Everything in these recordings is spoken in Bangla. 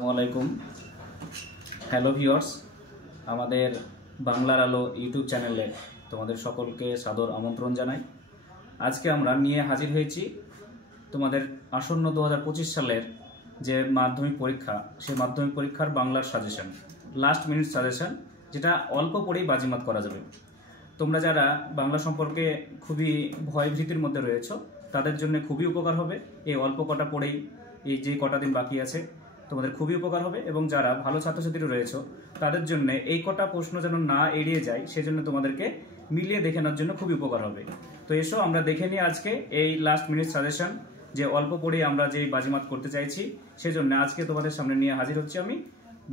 আসসালামু আলাইকুম। হ্যালো ভিউয়ার্স, আমাদের বাংলার আলো ইউটিউব চ্যানেলে তোমাদের সকলকে সাদর আমন্ত্রণ জানাই। আজকে আমরা নিয়ে হাজির হয়েছি তোমাদের আসন্ন 2025 সালের যে মাধ্যমিক পরীক্ষা, সেই মাধ্যমিক পরীক্ষার বাংলার সাজেশন, লাস্ট মিনিট সাজেশন, যেটা অল্প পড়েই বাজিমাত করা যাবে। তোমরা যারা বাংলা সম্পর্কে খুবই ভয়ভীতির মধ্যে রয়েছো, তাদের জন্য খুবই উপকার হবে। এই অল্প কটা পড়েই, এই যে কটা দিন বাকি আছে, তোমাদের খুবই উপকার হবে। এবং যারা ভালো ছাত্রছাত্রী রয়েছে তাদের জন্য এই কটা প্রশ্ন যেন না এড়িয়ে যায়, সেজন্য তোমাদেরকে মিলিয়ে দেখে নেওয়ার জন্য খুবই উপকার হবে। তো এসো আমরা দেখে নিই আজকে এই লাস্ট মিনিট সাজেশন, যে অল্প পড়েই আমরা যে বাজিমাত করতে চাইছি। সেজন্য আজকে তোমাদের সামনে নিয়ে হাজির হচ্ছি আমি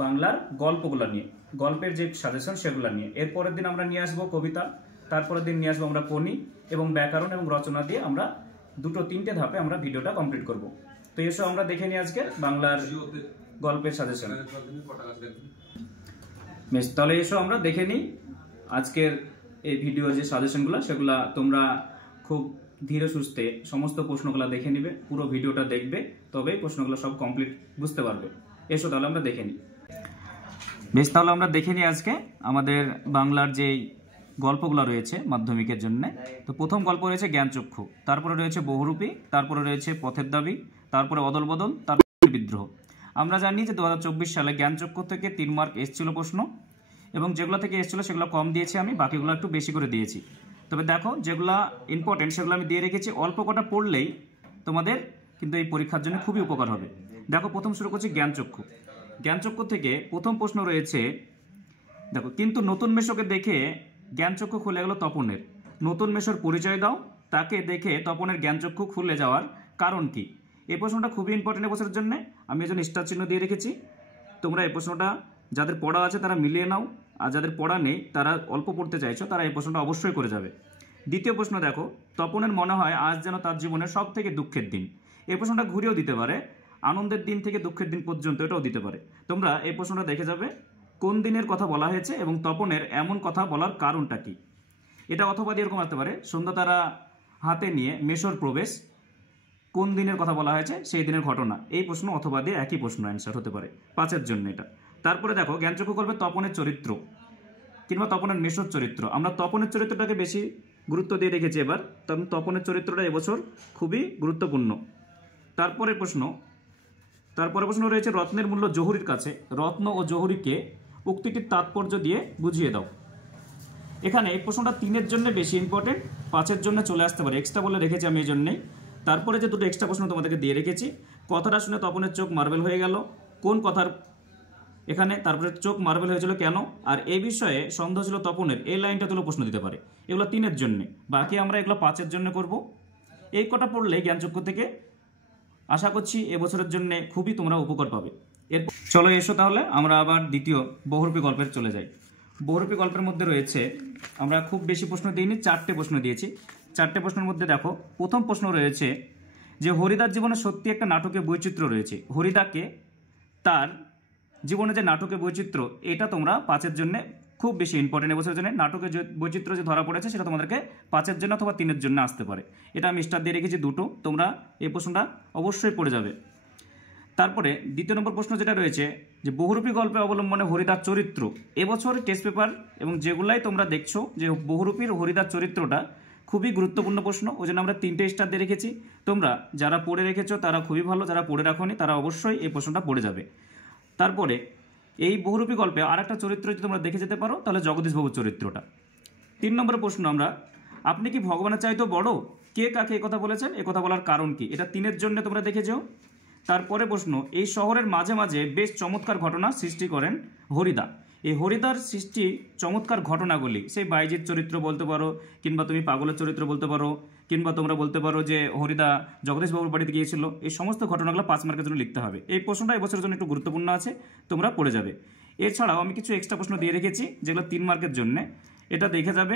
বাংলার গল্পগুলো নিয়ে, গল্পের যে সাজেশন সেগুলো নিয়ে। এরপরের দিন আমরা নিয়ে আসবো কবিতা, তারপরের দিন নিয়ে আসবো আমরা কোনি এবং ব্যাকরণ এবং রচনা দিয়ে আমরা তিনটে ধাপে আমরা ভিডিওটা কমপ্লিট করব। তো এসো আমরা দেখে নিই আজকে বাংলার গল্পের সাজেশন। বেশ, তাহলে এসো আমরা দেখে নিই আজকের এই ভিডিওর যে সাজেশনগুলো, সেগুলা তোমরা খুব ধীরে সুস্থে সমস্ত প্রশ্নগুলো দেখে নিবে, পুরো ভিডিওটা দেখবে, তবেই প্রশ্নগুলো সব কমপ্লিট বুঝতে পারবে। এসো তাহলে আমরা দেখে নিই। বেশ, তাহলে আমরা দেখে নিই আজকে আমাদের বাংলার যেই গল্পগুলো রয়েছে মাধ্যমিকের জন্য। তো প্রথম গল্প রয়েছে জ্ঞানচক্ষু, তারপরে রয়েছে বহুরূপী, তারপরে রয়েছে পথের দাবি, তারপরে অদল বদল, তারপরে বিদ্রোহ। আমরা জানি যে 2024 সালে জ্ঞানচক্ষু থেকে 3 মার্ক এসেছিল প্রশ্ন, এবং যেগুলো থেকে এসেছিল সেগুলো কম দিয়েছি আমি, বাকিগুলো একটু বেশি করে দিয়েছি। তবে দেখো, যেগুলো ইম্পর্টেন্ট সেগুলো আমি দিয়ে রেখেছি। অল্প কটা পড়লেই তোমাদের কিন্তু এই পরীক্ষার জন্য খুবই উপকার হবে। দেখো, প্রথম শুরু করছি জ্ঞানচক্ষু। জ্ঞানচক্ষু থেকে প্রথম প্রশ্ন রয়েছে, দেখো, কিন্তু নতুন মেশোকে দেখে জ্ঞানচক্ষু খুলে গেল তপনের। নতুন মেশোর পরিচয় দাও, তাকে দেখে তপনের জ্ঞানচক্ষু খুলে যাওয়ার কারণ কি? এই প্রশ্নটা খুবই ইম্পর্টেন্ট এবছরের জন্য, আমি এজন্য স্টার চিহ্ন দিয়ে রেখেছি। তোমরা এই প্রশ্নটা যাদের পড়া আছে তারা মিলিয়ে নাও, আর যাদের পড়া নেই, তারা অল্প পড়তে চাইছো, তারা এই প্রশ্নটা অবশ্যই করে যাবে। দ্বিতীয় প্রশ্ন দেখো, তপনের মনে হয় আজ যেন তার জীবনের সব থেকে দুঃখের দিন। এই প্রশ্নটা ঘুরেও দিতে পারে, আনন্দের দিন থেকে দুঃখের দিন পর্যন্ত, এটাও দিতে পারে। তোমরা এই প্রশ্নটা দেখে যাবে কোন দিনের কথা বলা হয়েছে এবং তপনের এমন কথা বলার কারণটা কি। এটা অথবা দিয়ে এরকম আসতে পারে, সন্ধ্যা তারা হাতে নিয়ে মেশোর প্রবেশ, কোন দিনের কথা বলা হয়েছে, সেই দিনের ঘটনা। এই প্রশ্ন অথবা দিয়ে একই প্রশ্ন অ্যান্সার হতে পারে 5-এর জন্য এটা। তারপরে দেখো, জ্ঞানচক্ষু করবে তপনের চরিত্র কিংবা তপনের মেশোর চরিত্র। আমরা তপনের চরিত্রটাকে বেশি গুরুত্ব দিয়ে রেখেছি এবার, তবে তপনের চরিত্রটা এবছর খুবই গুরুত্বপূর্ণ। তারপরে প্রশ্ন রয়েছে রত্নের মূল্য জহুরির কাছে, রত্ন ও জহুরিকে উক্তিটির তাৎপর্য দিয়ে বুঝিয়ে দাও। এখানে এই প্রশ্নটা 3-এর জন্য বেশি ইম্পর্টেন্ট, 5-এর জন্য চলে আসতে পারে, এক্সট্রা বলে রেখেছি আমি এই জন্যেই। তারপরে যে দুটো এক্সট্রা প্রশ্ন তোমাদেরকে দিয়ে রেখেছি, কথাটা শুনে তপনের চোখ মার্বেল হয়ে গেল, কোন কথার এখানে, তারপরে চোখ মার্বেল হয়েছিল কেন, আর এই বিষয়ে সন্দেহ ছিল তপনের, এই লাইনটা তুলে প্রশ্ন দিতে পারে। এগুলো 3-এর জন্য, বাকি আমরা এগুলো 5-এর জন্য করব। এই কটা পড়লে জ্ঞানচক্ষু থেকে আশা করছি এবছরের জন্য খুবই তোমরা উপকার পাবে। চলো এসো তাহলে আমরা আবার দ্বিতীয় বহুরূপী গল্পের চলে যাই। বহুরূপী গল্পের মধ্যে রয়েছে, আমরা খুব বেশি প্রশ্ন দিইনি, 4টে প্রশ্ন দিয়েছি। 4টে প্রশ্নের মধ্যে দেখো, প্রথম প্রশ্ন রয়েছে যে হরিদার জীবনে সত্যি একটা নাটকের বৈচিত্র্য রয়েছে। হরিদাকে তার জীবনে যে নাটকের বৈচিত্র্য, এটা তোমরা 5-এর জন্য খুব বেশি ইম্পর্টেন্ট এবছরের জন্য। নাটকের যে বৈচিত্র্য যে ধরা পড়েছে, সেটা তোমাদেরকে 5-এর জন্য অথবা 3-এর জন্য আসতে পারে। এটা আমি স্টার দিয়ে রেখেছি 2টো, তোমরা এই প্রশ্নটা অবশ্যই পড়ে যাবে। তারপরে দ্বিতীয় নম্বর প্রশ্ন যেটা রয়েছে, যে বহুরূপী গল্পে অবলম্বনে হরিদার চরিত্র। এবছর টেস্ট পেপার এবং যেগুলাই তোমরা দেখছো, যে বহুরূপীর হরিদার চরিত্রটা খুবই গুরুত্বপূর্ণ প্রশ্ন, ওই জন্য আমরা 3টে স্টার দিয়ে রেখেছি। তোমরা যারা পড়ে রেখেছো তারা খুবই ভালো, যারা পড়ে রাখোনি তারা অবশ্যই এই প্রশ্নটা পড়ে যাবে। তারপরে এই বহুরূপী গল্পে আর একটা চরিত্র যদি তোমরা দেখে যেতে পারো, তাহলে জগদীশবাবুর চরিত্রটা। 3 নম্বর প্রশ্ন আমরা, আপনি কি ভগবানের চাইতেও বড়, কে কাকে কথা বলেছেন, এ কথা বলার কারণ কি? এটা 3-এর জন্য তোমরা দেখে যাও। তারপরে প্রশ্ন, এই শহরের মাঝে মাঝে বেশ চমৎকার ঘটনা সৃষ্টি করেন হরিদা। এই হরিদার সৃষ্টি চমৎকার ঘটনাগুলি, সেই বাইজির চরিত্র বলতে পারো, কিংবা তুমি পাগলের চরিত্র বলতে পারো, কিংবা তোমরা বলতে পারো যে হরিদা জগদীশবাবুর বাড়িতে গিয়েছিল। এই সমস্ত ঘটনাগুলো 5 মার্কের জন্য লিখতে হবে। এই প্রশ্নটা এবছরের জন্য একটু গুরুত্বপূর্ণ আছে, তোমরা পড়ে যাবে। এছাড়াও আমি কিছু এক্সট্রা প্রশ্ন দিয়ে রেখেছি, যেগুলো 3 মার্কের জন্য, এটা দেখে যাবে।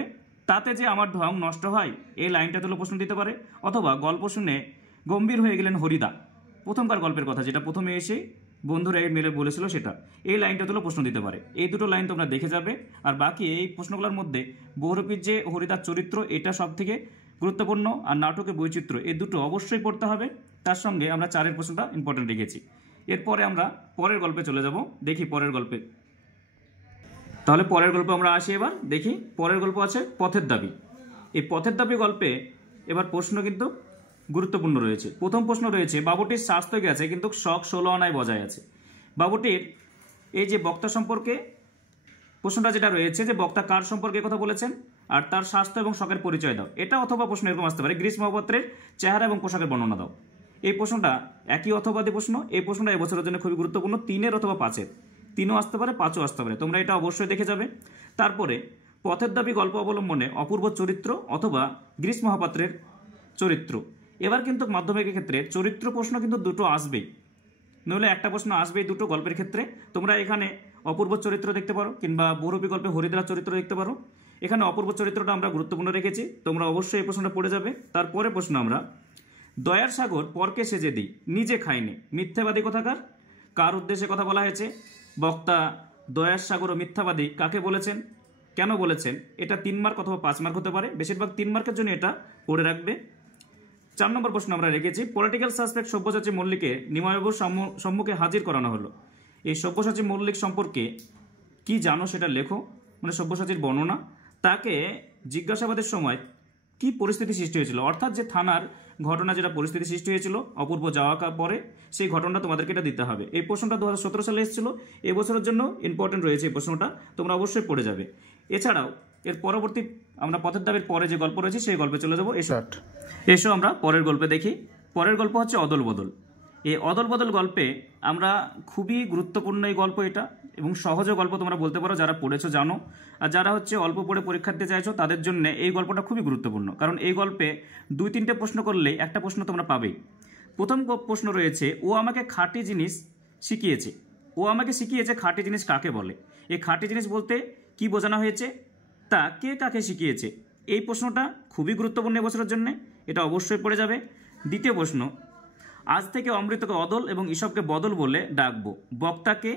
তাতে যে আমার ঢং নষ্ট হয়, এই লাইনটা তুলে প্রশ্ন দিতে পারে। অথবা গল্প শুনে গম্ভীর হয়ে গেলেন হরিদা, প্রথমকার গল্পের কথা, যেটা প্রথমে এসে বন্ধুরা এই মেলে বলেছিল, সেটা, এই লাইনটা তুলে প্রশ্ন দিতে পারে। এই দুটো লাইন তোমরা দেখে যাবে। আর বাকি এই প্রশ্নগুলোর মধ্যে বহুরূপীর যে হরিদার চরিত্র, এটা সব থেকে গুরুত্বপূর্ণ, আর নাটকের বৈচিত্র্য, এই দুটো অবশ্যই পড়তে হবে। তার সঙ্গে আমরা 4-এর প্রশ্নটা ইম্পর্টেন্ট রেখেছি। এরপরে আমরা পরের গল্পে চলে যাব, দেখি পরের গল্পে। তাহলে পরের গল্প আমরা আসি, এবার দেখি পরের গল্প আছে পথের দাবি। এই পথের দাবি গল্পে এবার প্রশ্ন কিন্তু গুরুত্বপূর্ণ রয়েছে। প্রথম প্রশ্ন রয়েছে, বাবুটির স্বাস্থ্য গেছে কিন্তু শখ 16 আনায় বজায় আছে। বাবুটির এই যে বক্তা সম্পর্কে প্রশ্নটা যেটা রয়েছে, যে বক্তা কার সম্পর্কে কথা বলেছেন আর তার স্বাস্থ্য এবং শখের পরিচয় দাও। এটা অথবা প্রশ্ন এরকম আসতে পারে, গ্রীষ্ম মহাপাত্রের চেহারা এবং পোশাকের বর্ণনা দাও। এই প্রশ্নটা একই অথবাদী প্রশ্ন। এই প্রশ্নটা এবছরের জন্য খুবই গুরুত্বপূর্ণ, 3 অথবা 5, 3ও আসতে পারে, 5ও আসতে পারে, তোমরা এটা অবশ্যই দেখে যাবে। তারপরে পথের দাবি গল্প অবলম্বনে অপূর্ব চরিত্র অথবা গ্রীষ্ম মহাপাত্রের চরিত্র। এবার কিন্তু মাধ্যমিকের ক্ষেত্রে চরিত্র প্রশ্ন কিন্তু দুটো আসবেই, নইলে একটা প্রশ্ন আসবেই দুটো গল্পের ক্ষেত্রে। তোমরা এখানে অপূর্ব চরিত্র দেখতে পারো, কিংবা বহুরূপী গল্পে হরিদ্রার চরিত্র দেখতে পারো। এখানে অপূর্ব চরিত্রটা আমরা গুরুত্বপূর্ণ রেখেছি, তোমরা অবশ্যই এই প্রশ্নটা পড়ে যাবে। তারপরে প্রশ্ন আমরা, দয়ার সাগর পরকে সেজে দিই, নিজে খাইনি, মিথ্যাবাদী কোথাকার? কার উদ্দেশ্যে কথা বলা হয়েছে? বক্তা দয়ার সাগর ও মিথ্যাবাদী কাকে বলেছেন, কেন বলেছেন? এটা 3 মার্ক অথবা 5 মার্ক হতে পারে, বেশিরভাগ 3 মার্কের জন্য এটা পড়ে রাখবে। 4 নম্বর প্রশ্ন আমরা রেখেছি, পলিটিক্যাল সাসপেক্ট সব্যসাচী মল্লিককে নিমাইবাবুর সম্মুখে হাজির করানো হলো। এই সব্যসাচী মল্লিক সম্পর্কে কি জানো সেটা লেখো, মানে সব্যসাচীর বর্ণনা। তাকে জিজ্ঞাসাবাদের সময় কি পরিস্থিতি সৃষ্টি হয়েছিল, অর্থাৎ যে থানার ঘটনা, যেটা পরিস্থিতি সৃষ্টি হয়েছিল অপূর্ব যাওয়া পরে, সেই ঘটনাটা তোমাদেরকে এটা দিতে হবে। এই প্রশ্নটা 2017 সালে এসেছিল, এবছরের জন্য ইম্পর্টেন্ট রয়েছে এই প্রশ্নটা, তোমরা অবশ্যই পড়ে যাবে। এছাড়াও এর পরবর্তী আমরা পথের দাবির পরে যে গল্প রয়েছে সেই গল্পে চলে যাবো। এসো আমরা পরের গল্পে দেখি। পরের গল্প হচ্ছে অদল বদল। এই অদল বদল গল্পে আমরা খুবই গুরুত্বপূর্ণ এই গল্প এটা, এবং সহজ গল্প তোমরা বলতে পারো, যারা পড়েছো জানো। আর যারা হচ্ছে অল্প পড়ে পরীক্ষা দিতে চাইছো তাদের জন্য এই গল্পটা খুবই গুরুত্বপূর্ণ, কারণ এই গল্পে 2-3টে প্রশ্ন করলেই একটা প্রশ্ন তোমরা পাবেই। প্রথম প্রশ্ন রয়েছে, ও আমাকে খাঁটি জিনিস শিখিয়েছে। ও আমাকে শিখিয়েছে, খাঁটি জিনিস কাকে বলে? এই খাঁটি জিনিস বলতে কি বোঝানো হয়েছে, তা কে কাকে শিখিয়েছে? এই প্রশ্নটা খুবই গুরুত্বপূর্ণ এবছরের জন্য, এটা অবশ্যই পড়ে যাবে। দ্বিতীয় প্রশ্ন, আজ থেকে অমৃতকে অদল এবং ঈশবকে বদল বলে ডাকবো, বক্তাকে?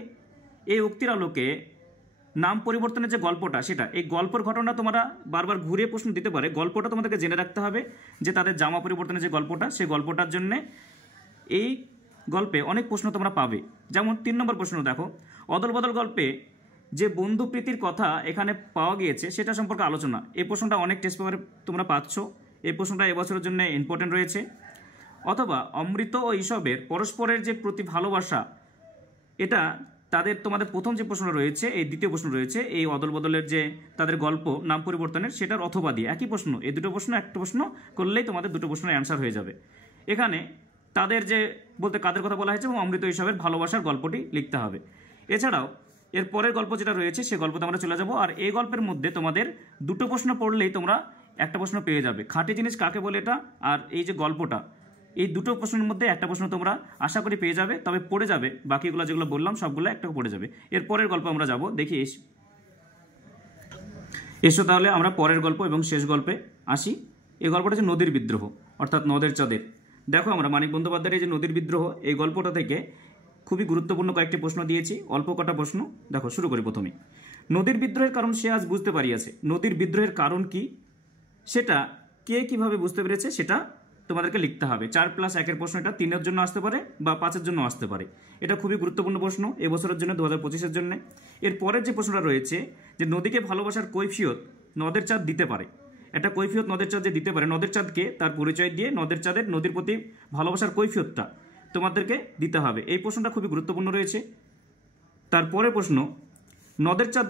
এই উক্তির আলোকে নাম পরিবর্তনের যে গল্পটা, সেটা এই গল্পের ঘটনা তোমরা বারবার ঘুরিয়ে প্রশ্ন দিতে পারে, গল্পটা তোমাদেরকে জেনে রাখতে হবে, যে তাদের জামা পরিবর্তনের যে গল্পটা, সেই গল্পটার জন্যে এই গল্পে অনেক প্রশ্ন তোমরা পাবে। যেমন 3 নম্বর প্রশ্ন দেখো, অদল বদল গল্পে যে বন্ধু প্রীতির কথা এখানে পাওয়া গিয়েছে সেটা সম্পর্কে আলোচনা। এই প্রশ্নটা অনেক টেস্ট পেপারে তোমরা পাচ্ছ, এই প্রশ্নটা এবছরের জন্য ইম্পর্টেন্ট রয়েছে। অথবা অমৃত ও ঈশবের পরস্পরের যে প্রতি ভালোবাসা, এটা তোমাদের প্রথম যে প্রশ্ন রয়েছে, এই দ্বিতীয় প্রশ্ন রয়েছে, এই অদল বদলের যে তাদের গল্প নাম পরিবর্তনের, সেটার অথবা দিয়ে একই প্রশ্ন। এই দুটো প্রশ্ন একটা প্রশ্ন করলেই তোমাদের দুটো প্রশ্নের অ্যান্সার হয়ে যাবে। এখানে তাদের যে বলতে কাদের কথা বলা হয়েছে এবং অমৃত ঈশবের ভালোবাসার গল্পটি লিখতে হবে। এছাড়াও এর পরের গল্প যেটা রয়েছে সেই গল্পতে আমরা চলে যাব। আর এই গল্পের মধ্যে তোমাদের দুটো প্রশ্ন পড়লেই তোমরা একটা প্রশ্ন পেয়ে যাবে, খাঁটি জিনিস কাকে বলে এটা, আর এই যে গল্পটা, এই দুটো প্রশ্নের মধ্যে একটা প্রশ্ন তোমরা আশা করি পেয়ে যাবে। তবে পড়ে যাবে বাকিগুলো যেগুলো বললাম সবগুলো একটা পড়ে যাবে। এর পরের গল্প আমরা যাব, দেখি এসো তাহলে আমরা পরের গল্প এবং শেষ গল্পে আসি। এই গল্পটা হচ্ছে নদীর বিদ্রোহ, অর্থাৎ নদের চাঁদের। দেখো আমরা মানিক বন্দ্যোপাধ্যায়ের এই যে নদীর বিদ্রোহ, এই গল্পটা থেকে খুবই গুরুত্বপূর্ণ কয়েকটি প্রশ্ন দিয়েছি, অল্প কটা প্রশ্ন। দেখো শুরু করি প্রথমে। নদীর বিদ্রোহের কারণ সে আজ বুঝতে পারিয়াছে। নদীর বিদ্রোহের কারণ কি, সেটা কে কিভাবে বুঝতে পেরেছে সেটা তোমাদেরকে লিখতে হবে। 4+1 প্রশ্ন, এটা 3-এর জন্য আসতে পারে বা 5-এর জন্য আসতে পারে। এটা খুবই গুরুত্বপূর্ণ প্রশ্ন এবছরের জন্য, 2025-এর জন্য। এর পরের যে প্রশ্নটা রয়েছে, যে নদীকে ভালোবাসার কৈফিয়ত নদের চাঁদ দিতে পারে। একটা কৈফিয়ত নদের চাঁদ যে দিতে পারে, নদের চাঁদকে তার পরিচয় দিয়ে নদের চাঁদের নদীর প্রতি ভালোবাসার কৈফিয়তটা তোমাদেরকে দিতে হবে। এই প্রশ্নটা খুবই গুরুত্বপূর্ণ রয়েছে। তারপরে প্রশ্ন, নদের চাঁদ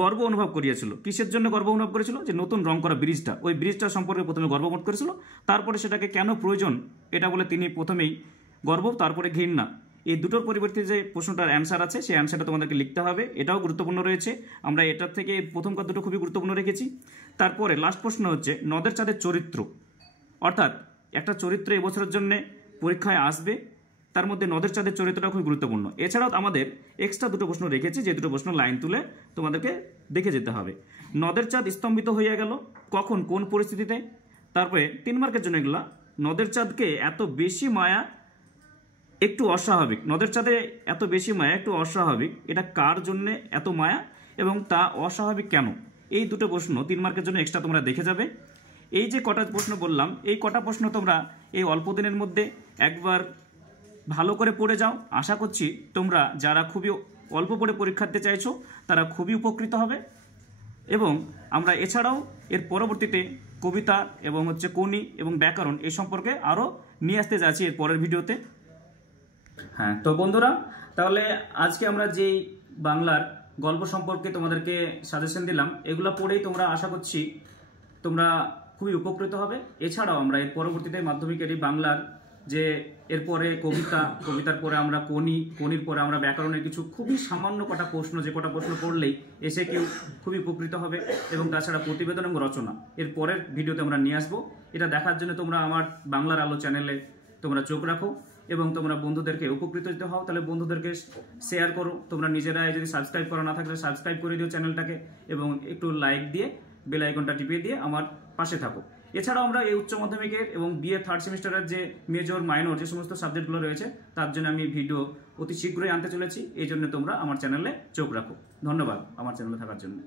গর্ব অনুভব করিয়াছিল। কিসের জন্য গর্ব অনুভব করেছিল? যে নতুন রং করা ব্রিজটা, ওই ব্রিজটা সম্পর্কে প্রথমে গর্ববোধ করেছিল, তারপরে সেটাকে কেন প্রয়োজন এটা বলে তিনি প্রথমেই গর্ব, তারপরে ঘৃণা। এই দুটোর পরিবর্তে যে প্রশ্নটার অ্যান্সার আছে, সেই অ্যান্সারটা তোমাদেরকে লিখতে হবে, এটাও গুরুত্বপূর্ণ রয়েছে। আমরা এটার থেকে প্রথম দুটো খুবই গুরুত্বপূর্ণ রেখেছি। তারপরে লাস্ট প্রশ্ন হচ্ছে নদের চাঁদের চরিত্র, অর্থাৎ একটা চরিত্র এবছরের জন্য পরীক্ষায় আসবে, তার মধ্যে নদের চাঁদের চরিত্রটা খুব গুরুত্বপূর্ণ। এছাড়াও আমাদের এক্সট্রা দুটো প্রশ্ন রেখেছি, যে দুটো প্রশ্ন লাইন তুলে তোমাদেরকে দেখে যেতে হবে। নদের চাঁদ স্তম্ভিত হইয়া গেল কখন, কোন পরিস্থিতিতে? তারপরে 3 মার্কের জন্য এগুলা, নদের চাঁদকে এত বেশি মায়া একটু অস্বাভাবিক। নদের চাঁদে এত বেশি মায়া একটু অস্বাভাবিক, এটা কার জন্য এত মায়া এবং তা অস্বাভাবিক কেন? এই দুটো প্রশ্ন 3 মার্কের জন্য এক্সট্রা তোমরা দেখে যাবে। এই যে কটা প্রশ্ন বললাম, এই কটা প্রশ্ন তোমরা এই অল্প দিনের মধ্যে একবার ভালো করে পড়ে যাও। আশা করছি তোমরা যারা খুবই অল্প পড়ে পরীক্ষা দিতে চাইছো তারা খুবই উপকৃত হবে। এবং আমরা এছাড়াও এর পরবর্তীতে কবিতা এবং কোনি এবং ব্যাকরণ এই সম্পর্কে আরও নিয়ে আসতে যাচ্ছি এর পরের ভিডিওতে। হ্যাঁ, তো বন্ধুরা, তাহলে আজকে আমরা যেই বাংলার গল্প সম্পর্কে তোমাদেরকে সাজেশন দিলাম, এগুলো পড়েই তোমরা আশা করছি তোমরা খুবই উপকৃত হবে। এছাড়াও আমরা এর পরবর্তীতে মাধ্যমিকের এই বাংলার যে এরপরে কবিতার পরে আমরা কোনির পরে আমরা ব্যাকরণের কিছু খুবই সামান্য কটা প্রশ্ন, যে কটা প্রশ্ন পড়লেই এসে কেউ খুবই উপকৃত হবে। এবং তাছাড়া প্রতিবেদন এবং রচনা এর পরের ভিডিওতে আমরা নিয়ে আসবো। এটা দেখার জন্য তোমরা আমার বাংলার আলো চ্যানেলে তোমরা চোখ রাখো এবং তোমরা বন্ধুদেরকে উপকৃত দিতে হও, তাহলে বন্ধুদেরকে শেয়ার করো। তোমরা নিজেরাই যদি সাবস্ক্রাইব করা না থাকলে সাবস্ক্রাইব করে দিও চ্যানেলটাকে, এবং একটু লাইক দিয়ে বেল আইকনটা টিপিয়ে দিয়ে আমার পাশে থাকো। এছাড়াও আমরা এই উচ্চ মাধ্যমিকের এবং বিএ থার্ড সেমিস্টারের যে মেজর মাইনর যে সমস্ত সাবজেক্টগুলো রয়েছে তার জন্য আমি ভিডিও অতি শীঘ্রই আনতে চলেছি। এই জন্য তোমরা আমার চ্যানেলে চোখ রাখো। ধন্যবাদ আমার চ্যানেলে থাকার জন্য।